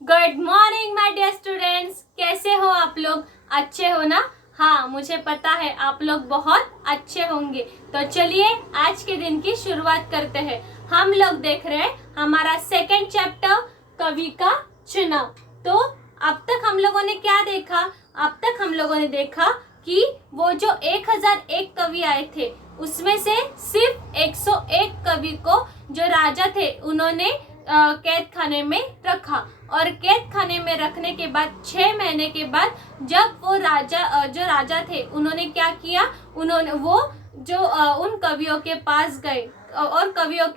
Good morning my dear students. कैसे हो आप लोग? अच्छे हो ना? हाँ, मुझे पता है आप लोग बहुत अच्छे होंगे। तो चलिए आज के दिन की शुरुआत करते हैं। हम लोग देख रहे हैं हमारा सेकंड चैप्टर कवि का चुनाव। तो अब तक हम लोगों ने क्या देखा? अब तक हम लोगों ने देखा कि वो जो 1001 कवि आए थे उसमें से सिर्फ 101 कवि को जो राजा थे उन्होंने कैद खाने में रखा। और कैद खाने में रखने के बाद 6 महीने के बाद जब वो जो राजा थे उन्होंने क्या किया, उन्होंने वो जो उन कवियों के पास गए और कवियों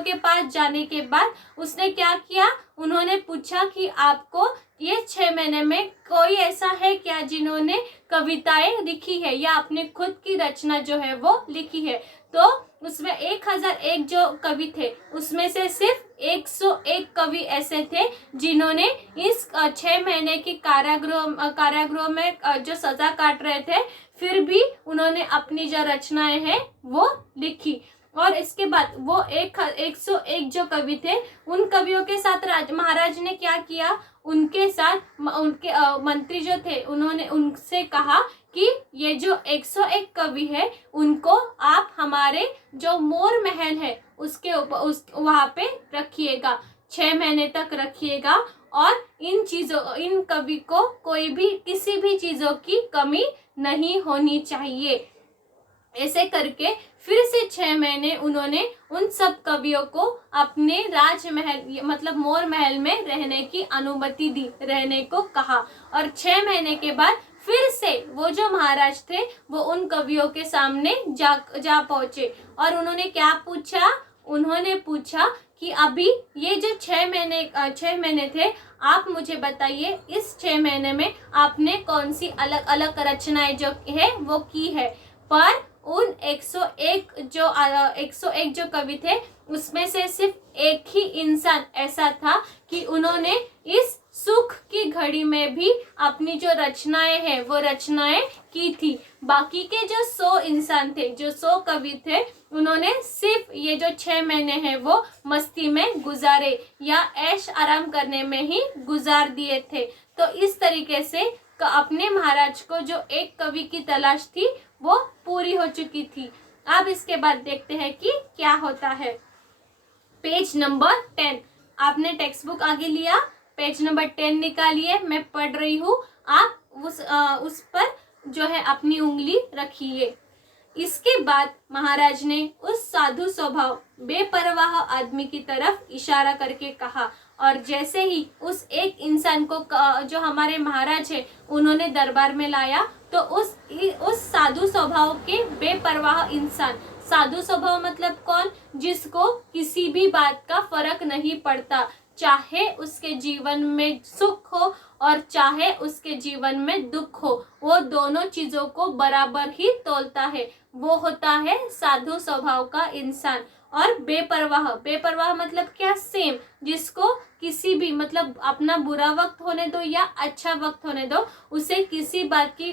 के पास जाने के बाद उसने क्या किया, उन्होंने पूछा कि आपको ये 6 महीने में कोई ऐसा है क्या जिन्होंने कविताएं लिखी है या अपनी खुद की रचना जो है वो लिखी है। तो उसमें 1001 जो कवि थे उसमें से सिर्फ 101 कवि ऐसे थे जिन्होंने इस 6 महीने की कारागृह में जो सजा काट रहे थे फिर भी उन्होंने अपनी जो रचनाएं हैं वो लिखी। और इसके बाद वो 101 जो कवि थे उन कवियों के साथ महाराज ने क्या किया, उनके साथ उनके मंत्री जो थे उन्होंने उनसे कहा कि ये जो 101 कवि है उनको आप हमारे जो मोर महल है उसके ऊपर वहां पे रखिएगा, 6 महीने तक रखिएगा। और इन कवि को कोई भी किसी भी चीजों की कमी नहीं होनी चाहिए। ऐसे करके फिर से 6 महीने उन्होंने उन सब कवियों को अपने राजमहल मतलब मोर महल में रहने की अनुमति दी, रहने को कहा। और 6 महीने के बाद फिर से वो जो महाराज थे वो उन कवियों के सामने जा पहुंचे और उन्होंने क्या पूछा, उन्होंने पूछा कि अभी ये जो 6 महीने थे आप मुझे बताइए इस 6 महीने में आपने कौन सी अलग अलग रचनाएं जो है वो की है। पर उन 101 जो कवि थे उसमें से सिर्फ एक ही इंसान ऐसा था कि उन्होंने इस सुख की घड़ी में भी अपनी जो रचनाएं हैं वो रचनाएं की थी। बाकी के जो 100 इंसान थे, जो 100 कवि थे, उन्होंने सिर्फ ये जो 6 महीने हैं वो मस्ती में गुजारे या ऐश आराम करने में ही गुजार दिए थे। तो इस तरीके से अपने महाराज को जो एक कवि की तलाश थी वो पूरी हो चुकी थी। अब इसके बाद देखते हैं कि क्या होता है। पेज नंबर 10 आपने टेक्स्ट बुक आगे लिया, पेज नंबर 10 निकालिए, मैं पढ़ रही हूँ, आप उस पर जो है अपनी उंगली रखिए। इसके बाद महाराज ने उस साधु स्वभाव बेपरवाह आदमी की तरफ इशारा करके कहा और जैसे ही उस एक इंसान को जो हमारे महाराज है उन्होंने दरबार में लाया तो उस साधु स्वभाव के बेपरवाह इंसान, साधु स्वभाव मतलब कौन, जिसको किसी भी बात का फर्क नहीं पड़ता, चाहे उसके जीवन में सुख हो और चाहे उसके जीवन में दुख हो, वो दोनों चीजों को बराबर ही तोलता है, वो होता है साधु स्वभाव का इंसान। और बेपरवाह मतलब क्या, सेम, जिसको किसी भी मतलब अपना बुरा वक्त होने दो या अच्छा वक्त होने दो उसे किसी बात की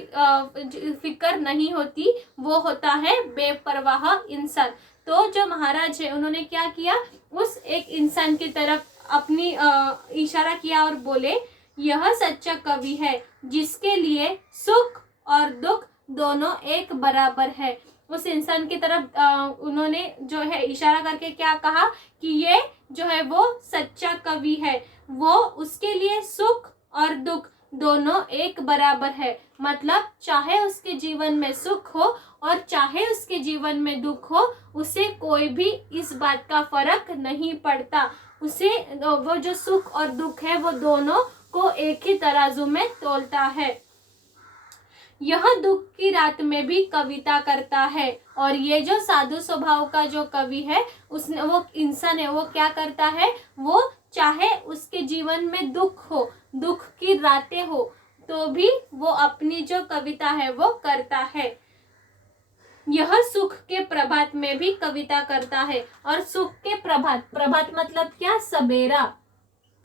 फिक्र नहीं होती, वो होता है बेपरवाह इंसान। तो जो महाराज है उन्होंने क्या किया, उस एक इंसान की तरफ अपनी इशारा किया और बोले, यह सच्चा कवि है जिसके लिए सुख और दुख दोनों एक बराबर है। उस इंसान की तरफ उन्होंने जो है इशारा करके क्या कहा कि ये जो है वो सच्चा कवि है, वो उसके लिए सुख और दुख दोनों एक बराबर है। मतलब चाहे उसके जीवन में सुख हो और चाहे उसके जीवन में दुख हो, उसे कोई भी इस बात का फर्क नहीं पड़ता, उसे वो जो सुख और दुख है वो दोनों को एक ही तराजू में तोलता है। यह दुख की रात में भी कविता करता है। और ये जो साधु स्वभाव का जो कवि है उसने, वो इंसान है, वो क्या करता है, वो चाहे उसके जीवन में दुख हो, दुख की रातें हो, तो भी वो अपनी जो कविता है वो करता है। यह सुख के प्रभात में भी कविता करता है। और सुख के प्रभात मतलब क्या, सवेरा।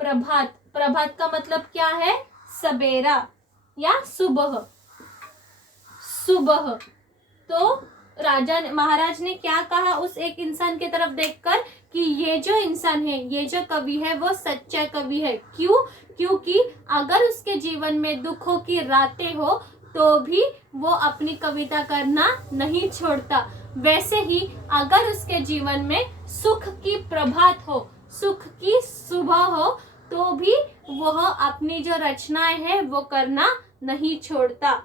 प्रभात का मतलब क्या है, सवेरा या सुबह। तो राजा ने, महाराज ने क्या कहा उस एक इंसान की तरफ देखकर कि ये जो इंसान है, ये जो कवि है वो सच्चा कवि है। क्यों? क्योंकि अगर उसके जीवन में दुखों की रातें हो तो भी वो अपनी कविता करना नहीं छोड़ता। वैसे ही अगर उसके जीवन में सुख की प्रभात हो, सुख की सुबह हो, तो भी वह अपनी जो रचनाएं हैं वो करना नहीं छोड़ता,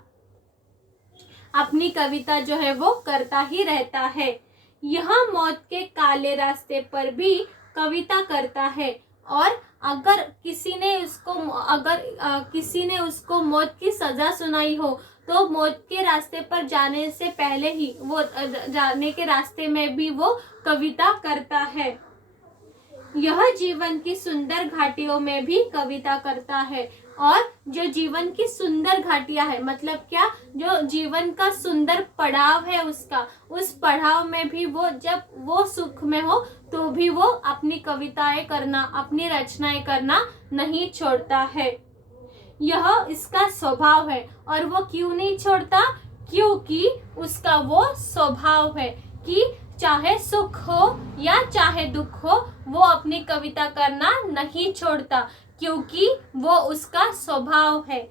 अपनी कविता जो है वो करता ही रहता है। यह मौत के काले रास्ते पर भी कविता करता है। और अगर किसी ने उसको मौत की सजा सुनाई हो तो मौत के रास्ते पर जाने से पहले ही वो जाने के रास्ते में भी वो कविता करता है। यह जीवन की सुंदर घाटियों में भी कविता करता है। और जो जीवन की सुंदर घाटियां है मतलब क्या, जो जीवन का सुंदर पड़ाव है उसका, उस पड़ाव में भी वो जब वो सुख में हो तो भी वो अपनी कविताएं करना, अपनी रचनाएं करना नहीं छोड़ता है। यह इसका स्वभाव है। और वो क्यों नहीं छोड़ता? क्योंकि उसका वो स्वभाव है कि चाहे सुख हो या चाहे दुख हो वो अपनी कविता करना नहीं छोड़ता, क्योंकि वो उसका स्वभाव है,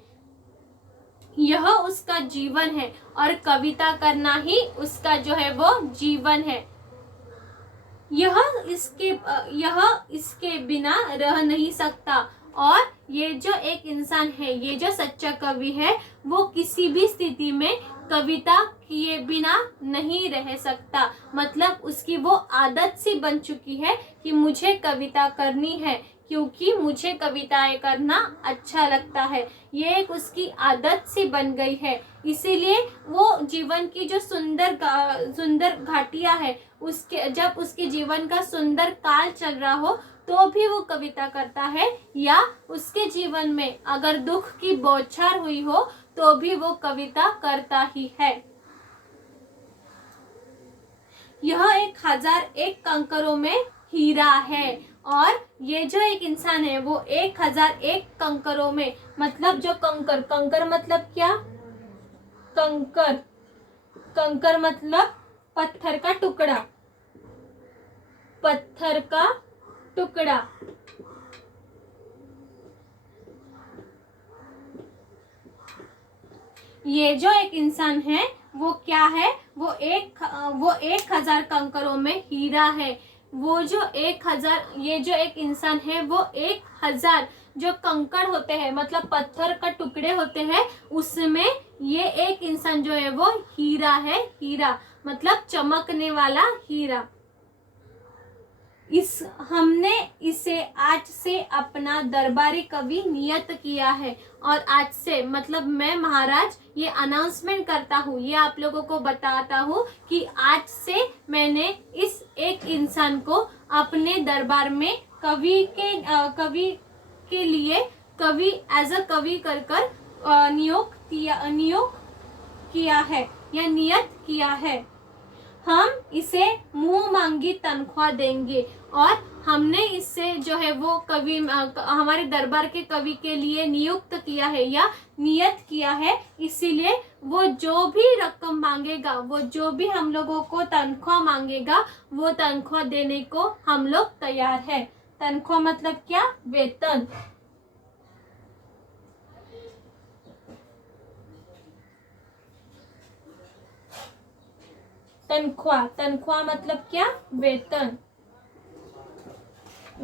यह उसका जीवन है और कविता करना ही उसका जो है वो जीवन है। यह इसके बिना रह नहीं सकता। और ये जो एक इंसान है, ये जो सच्चा कवि है, वो किसी भी स्थिति में कविता किए बिना नहीं रह सकता। मतलब उसकी वो आदत सी बन चुकी है कि मुझे कविता करनी है, क्योंकि मुझे कविताएं करना अच्छा लगता है। ये एक उसकी आदत सी बन गई है। इसीलिए वो जीवन की जो सुंदर घाटियां है, जब उसके जीवन का सुंदर काल चल रहा हो तो भी वो कविता करता है, या उसके जीवन में अगर दुख की बौछार हुई हो तो भी वो कविता करता ही है। यह 1001 कंकरों में हीरा है। और ये जो एक इंसान है वो 1001 कंकरों में, मतलब जो कंकर मतलब क्या? कंकर मतलब पत्थर का टुकड़ा, पत्थर का टुकड़ा। ये जो एक इंसान है वो क्या है? वो 1000 कंकरों में हीरा है। वो जो 1000, ये जो एक इंसान है वो 1000 जो कंकड़ होते हैं, मतलब पत्थर का टुकड़े होते हैं, उसमें ये एक इंसान जो है वो हीरा है। हीरा मतलब चमकने वाला हीरा। हमने इसे आज से अपना दरबारी कवि नियत किया है। और आज से मतलब मैं महाराज ये अनाउंसमेंट करता हूँ, ये आप लोगों को बताता हूँ कि आज से मैंने इस एक इंसान को अपने दरबार में कवि के लिए कवि एज अ कवि कर नियुक्त किया है या नियत किया है। हम इसे मुंह मांगी तनख्वाह देंगे। और हमने इससे जो है वो कवि हमारे दरबार के कवि के लिए नियुक्त किया है या नियत किया है। इसीलिए वो जो भी रकम मांगेगा, वो जो भी हम लोगों को तनख्वाह मांगेगा, वो तनख्वाह देने को हम लोग तैयार है। तनख्वाह मतलब क्या? वेतन। तनख्वाह मतलब क्या?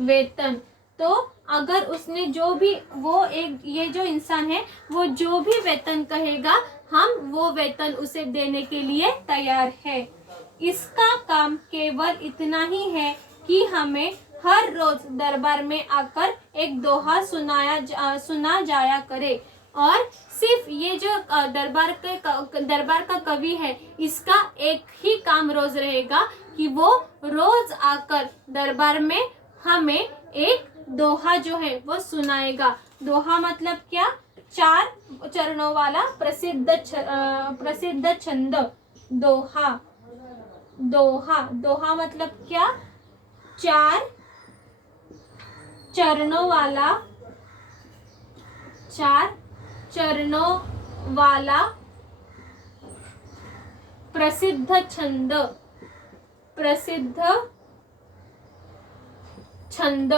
वेतन। तो अगर उसने जो भी ये जो इंसान है वो जो भी वेतन कहेगा, हम वो वेतन उसे देने के लिए तैयार है। इसका काम केवल इतना ही है कि हमें हर रोज दरबार में आकर एक दोहा सुना जाया करे। और सिर्फ ये जो दरबार का कवि है, इसका एक ही काम रोज रहेगा कि वो रोज आकर दरबार में हमें एक दोहा जो है वो सुनाएगा। दोहा मतलब क्या? 4 चरणों वाला प्रसिद्ध छंद दोहा। दोहा मतलब क्या? 4 चरणों वाला प्रसिद्ध छंद, प्रसिद्ध छंद।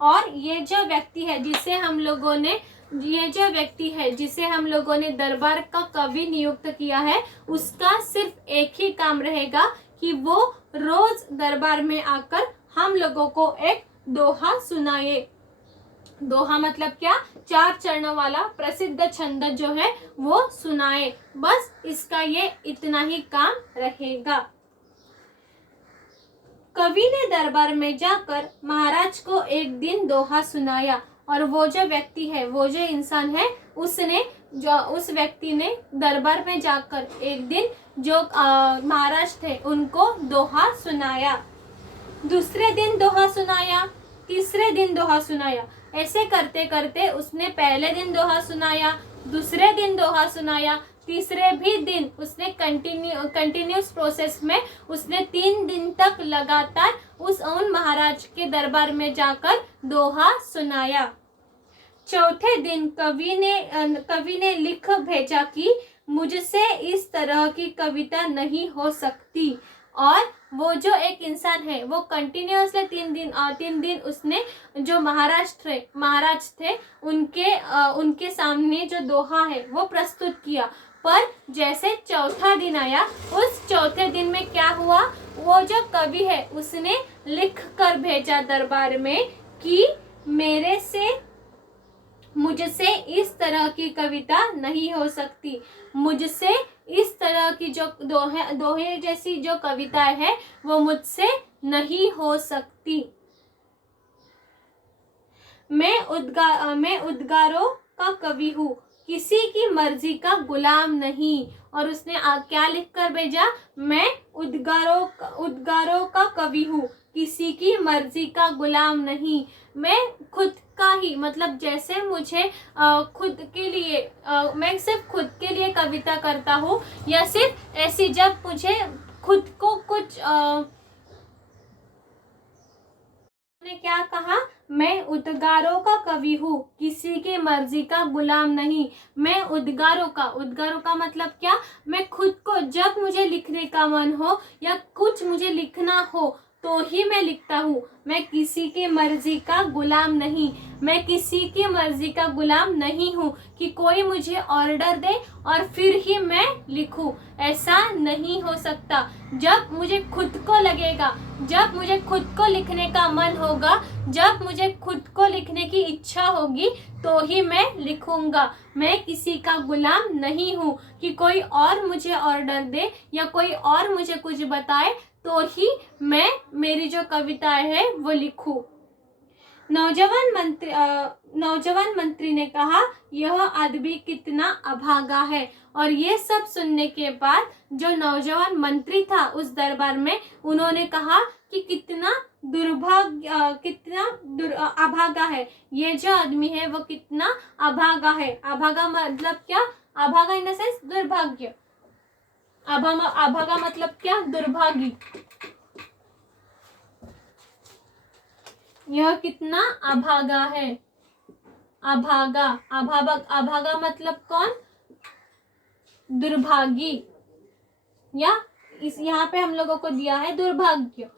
और ये जो व्यक्ति है जिसे हम लोगों ने दरबार का कवि नियुक्त किया है, उसका सिर्फ एक ही काम रहेगा कि वो रोज दरबार में आकर हम लोगों को एक दोहा सुनाए। दोहा मतलब क्या? 4 चरणों वाला प्रसिद्ध छंद जो है वो सुनाए। बस इसका ये इतना ही काम रहेगा। कवि ने दरबार में जाकर महाराज को एक दिन दोहा सुनाया, और वो जो व्यक्ति है, वो जो इंसान है, उस व्यक्ति ने दरबार में जाकर एक दिन जो महाराज थे उनको दोहा सुनाया। दूसरे दिन दोहा सुनाया, तीसरे दिन दोहा सुनाया। ऐसे करते करते उसने पहले दिन दोहा सुनाया, दूसरे दिन दोहा सुनाया, तीसरे भी दिन उसने कंटिन्यूस प्रोसेस में उसने 3 दिन तक लगातार उन महाराज के दरबार में जाकर दोहा सुनाया। चौथे दिन कवि ने लिख भेजा कि मुझसे इस तरह की कविता नहीं हो सकती। और वो जो एक इंसान है वो कंटिन्यूसली 3 दिन उसने जो महाराज थे उनके सामने जो दोहा है वो प्रस्तुत किया। पर जैसे चौथा दिन आया, उस चौथे दिन में क्या हुआ, वो जो कवि है उसने लिख कर भेजा दरबार में कि मुझसे इस तरह की कविता नहीं हो सकती, मुझसे इस तरह की जो दोहे जैसी जो कविताएं है वो मुझसे नहीं हो सकती। मैं उद्गारों का कवि हूँ, किसी की मर्जी का गुलाम नहीं। और उसने क्या लिख कर भेजा? मैं उद्गारों का कवि हूँ, किसी की मर्जी का गुलाम नहीं। मैं खुद का ही, मतलब जैसे मुझे खुद के लिए मैं सिर्फ खुद के लिए कविता करता हूँ, या सिर्फ ऐसी जब मुझे खुद को कुछ ने क्या कहा? मैं उद्गारों का कवि हूँ, किसी की मर्जी का गुलाम नहीं। मैं उद्गारों का मतलब क्या? मैं खुद को जब मुझे लिखने का मन हो या कुछ मुझे लिखना हो तो ही मैं लिखता हूँ। मैं किसी की मर्जी का गुलाम नहीं, मैं किसी की मर्जी का गुलाम नहीं हूँ कि कोई मुझे ऑर्डर दे और फिर ही मैं लिखूँ। ऐसा नहीं हो सकता। जब मुझे खुद को लगेगा, जब मुझे खुद को लिखने का मन होगा, जब मुझे खुद को लिखने की इच्छा होगी तो ही मैं लिखूंगा। मैं किसी का गुलाम नहीं हूँ कि कोई और मुझे ऑर्डर दे या कोई और मुझे कुछ बताए तो ही मैं मेरी जो कविताएं है वो लिखूं। नौजवान मंत्री ने कहा, यह आदमी कितना अभागा है। और ये सब सुनने के बाद जो नौजवान मंत्री था उस दरबार में, उन्होंने कहा कि कितना अभागा है, ये जो आदमी है वो कितना अभागा है। अभागा मतलब क्या? अभागा इन द सेंस दुर्भाग्य। अभागा मतलब क्या? दुर्भागी। यह कितना अभागा है। अभागा मतलब कौन? दुर्भागी। या यहाँ पे हम लोगों को दिया है दुर्भाग्य।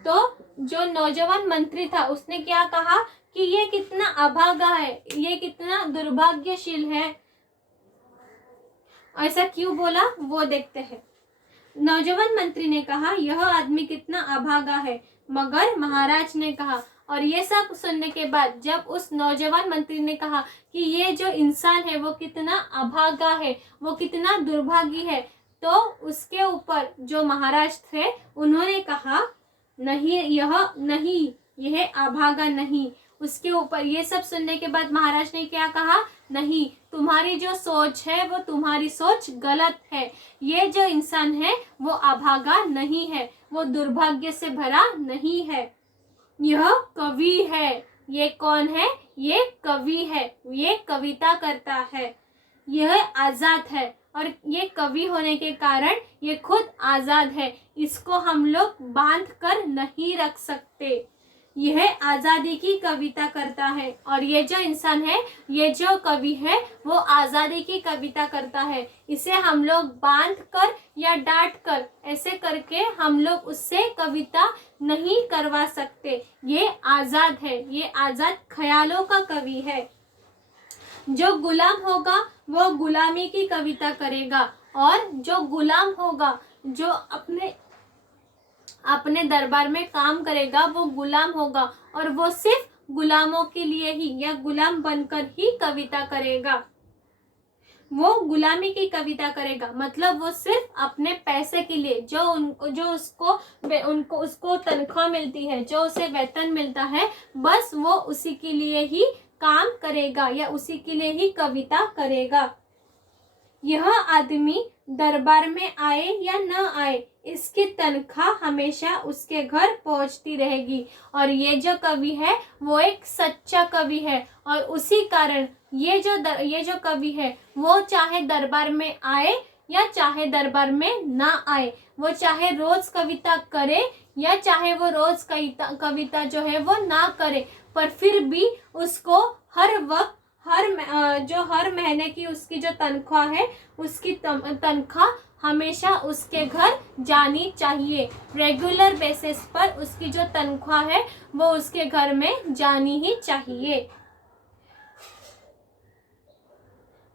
तो जो नौजवान मंत्री था उसने क्या कहा कि ये कितना अभागा है, ये कितना दुर्भाग्यशील है। ऐसा क्यों बोला वो देखते हैं। नौजवान मंत्री ने कहा, यह आदमी कितना अभागा है। मगर महाराज ने कहा, और ये सब सुनने के बाद जब उस नौजवान मंत्री ने कहा कि ये जो इंसान है वो कितना अभागा है, वो कितना दुर्भागी है, तो उसके ऊपर जो महाराज थे उन्होंने कहा, नहीं, यह अभागा नहीं। उसके ऊपर ये सब सुनने के बाद महाराज ने क्या कहा? नहीं, तुम्हारी जो सोच है वो तुम्हारी सोच गलत है। ये जो इंसान है वो अभागा नहीं है, वो दुर्भाग्य से भरा नहीं है, यह कवि है। ये कौन है? ये कवि है, ये कविता करता है, यह आजाद है। और ये कवि होने के कारण ये खुद आजाद है, इसको हम लोग बांध कर नहीं रख सकते। यह आज़ादी की कविता करता है। और ये जो इंसान है, ये जो कवि है, वो आज़ादी की कविता करता है। इसे हम लोग बांध कर या डांट कर ऐसे करके हम लोग उससे कविता नहीं करवा सकते। ये आज़ाद है, ये आज़ाद ख्यालों का कवि है। जो गुलाम होगा वो गुलामी की कविता करेगा, और जो गुलाम होगा, जो अपने दरबार में काम करेगा, वो गुलाम होगा, और वो सिर्फ गुलामों के लिए ही या गुलाम बनकर ही कविता करेगा। वो गुलामी की कविता करेगा, मतलब वो सिर्फ अपने पैसे के लिए, जो उसको तनख्वाह मिलती है, जो उसे वेतन मिलता है, बस वो उसी के लिए ही काम करेगा या उसी के लिए ही कविता करेगा। यह आदमी दरबार में आए या न आए, इसकी तनख्वाह हमेशा उसके घर पहुंचती रहेगी। और ये जो कवि है वो एक सच्चा कवि है, और उसी कारण ये जो कवि है वो चाहे दरबार में आए या चाहे दरबार में ना आए, वो चाहे रोज कविता करे या चाहे वो रोज कविता जो है वो ना करे, पर फिर भी उसको हर वक्त हर महीने की उसकी जो तनख्वाह है, उसकी तनख्वाह हमेशा उसके घर जानी चाहिए। रेगुलर बेसिस पर उसकी जो तनख्वाह है वो उसके घर में जानी ही चाहिए।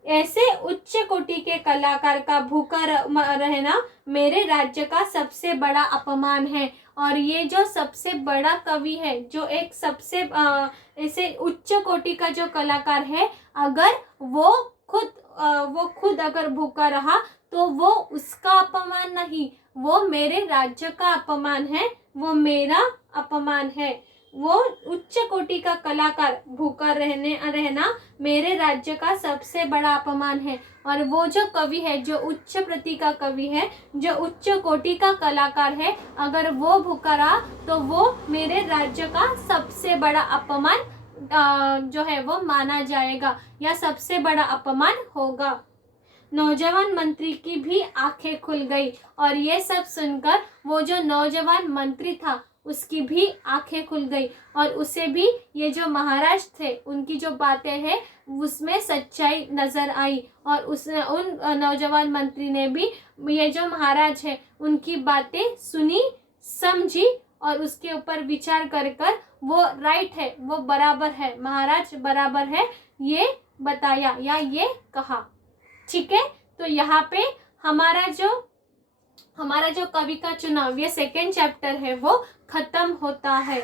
ऐसे उच्च कोटि के कलाकार का भूखा रहना मेरे राज्य का सबसे बड़ा अपमान है। और ये जो सबसे बड़ा कवि है, जो एक सबसे ऐसे उच्च कोटि का जो कलाकार है, अगर वो खुद अगर भूखा रहा तो वो उसका अपमान नहीं, वो मेरे राज्य का अपमान है, वो मेरा अपमान है। वो उच्च कोटि का कलाकार भूखा रहना मेरे राज्य का सबसे बड़ा अपमान है। और वो जो कवि है, जो उच्च प्रति का कवि है, जो उच्च कोटि का कलाकार है, अगर वो भूखा रहा तो वो मेरे राज्य का सबसे बड़ा अपमान जो है वो माना जाएगा या सबसे बड़ा अपमान होगा। नौजवान मंत्री की भी आंखें खुल गई, और ये सब सुनकर वो जो नौजवान मंत्री था उसकी भी आंखें खुल गई, और उसे भी ये जो महाराज थे उनकी जो बातें हैं उसमें सच्चाई नजर आई। और उन नौजवान मंत्री ने भी ये जो महाराज है उनकी बातें सुनी, समझी, और उसके ऊपर विचार कर वो राइट है, वो बराबर है, महाराज बराबर है, ये बताया या ये कहा। ठीक है, तो यहाँ पे हमारा जो कवि का चुनाव, ये सेकेंड चैप्टर है, वो खत्म होता है।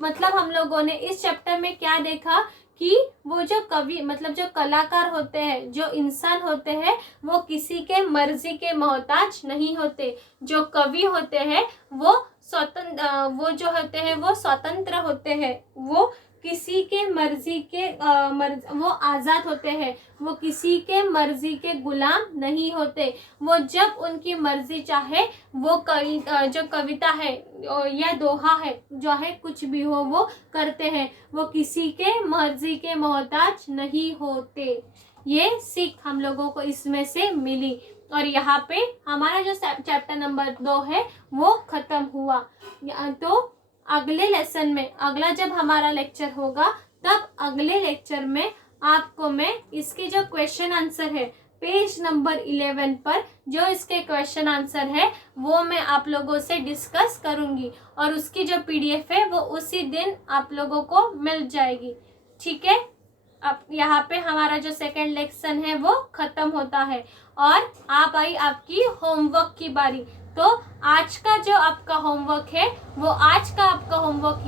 मतलब हम लोगों ने इस चैप्टर में क्या देखा कि वो जो कवि मतलब जो कलाकार होते हैं, जो इंसान होते हैं, वो किसी के मर्जी के मोहताज नहीं होते। जो कवि होते हैं वो स्वतंत्र होते हैं, वो किसी के मर्जी के वो आज़ाद होते हैं, वो किसी के मर्जी के गुलाम नहीं होते। वो जब उनकी मर्जी चाहे वो जो कविता है या दोहा है, जो है कुछ भी हो वो करते हैं, वो किसी के मर्जी के मोहताज नहीं होते। ये सीख हम लोगों को इसमें से मिली। और यहाँ पे हमारा जो चैप्टर नंबर 2 है वो खत्म हुआ। तो अगले लेसन में, अगला जब हमारा लेक्चर होगा, तब अगले लेक्चर में आपको मैं इसके जो क्वेश्चन आंसर है पेज नंबर 11 पर जो इसके क्वेश्चन आंसर है वो मैं आप लोगों से डिस्कस करूंगी, और उसकी जो पीडीएफ है वो उसी दिन आप लोगों को मिल जाएगी। ठीक है, अब यहाँ पे हमारा जो सेकेंड लेक्सन है वो खत्म होता है, और आप आई आपकी होमवर्क की बारी। तो आज का जो आपका होमवर्क है वो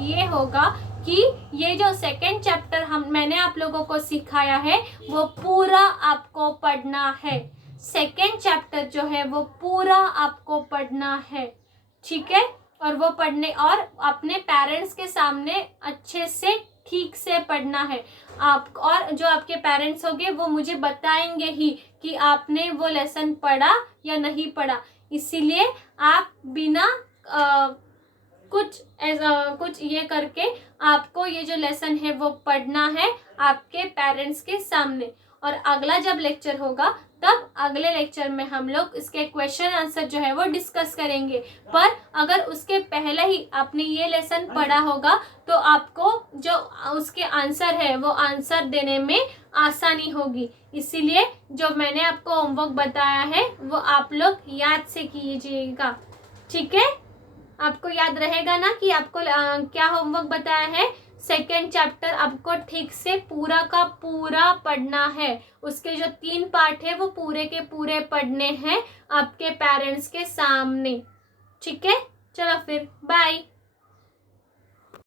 ये होगा कि ये जो सेकेंड चैप्टर मैंने आप लोगों को सिखाया है वो पूरा आपको पढ़ना है। सेकेंड चैप्टर जो है वो पूरा आपको पढ़ना है। ठीक है, और वो पढ़ने और अपने पेरेंट्स के सामने अच्छे से ठीक से पढ़ना है आप, और जो आपके पेरेंट्स होंगे वो मुझे बताएंगे ही कि आपने वो लेसन पढ़ा या नहीं पढ़ा। इसीलिए आप बिना कुछ ये करके आपको ये जो लेसन है वो पढ़ना है आपके पेरेंट्स के सामने। और अगला जब लेक्चर होगा तब अगले लेक्चर में हम लोग इसके क्वेश्चन आंसर जो है वो डिस्कस करेंगे। पर अगर उसके पहले ही आपने ये लेसन पढ़ा होगा तो आपको जो उसके आंसर है वो आंसर देने में आसानी होगी। इसीलिए जो मैंने आपको होमवर्क बताया है वो आप लोग याद से कीजिएगा, ठीक है। आपको याद रहेगा ना कि आपको क्या होमवर्क बताया है। सेकेंड चैप्टर आपको ठीक से पूरा का पूरा पढ़ना है। उसके जो 3 पार्ट है वो पूरे के पूरे पढ़ने हैं आपके पेरेंट्स के सामने, ठीक है। चलो फिर बाय।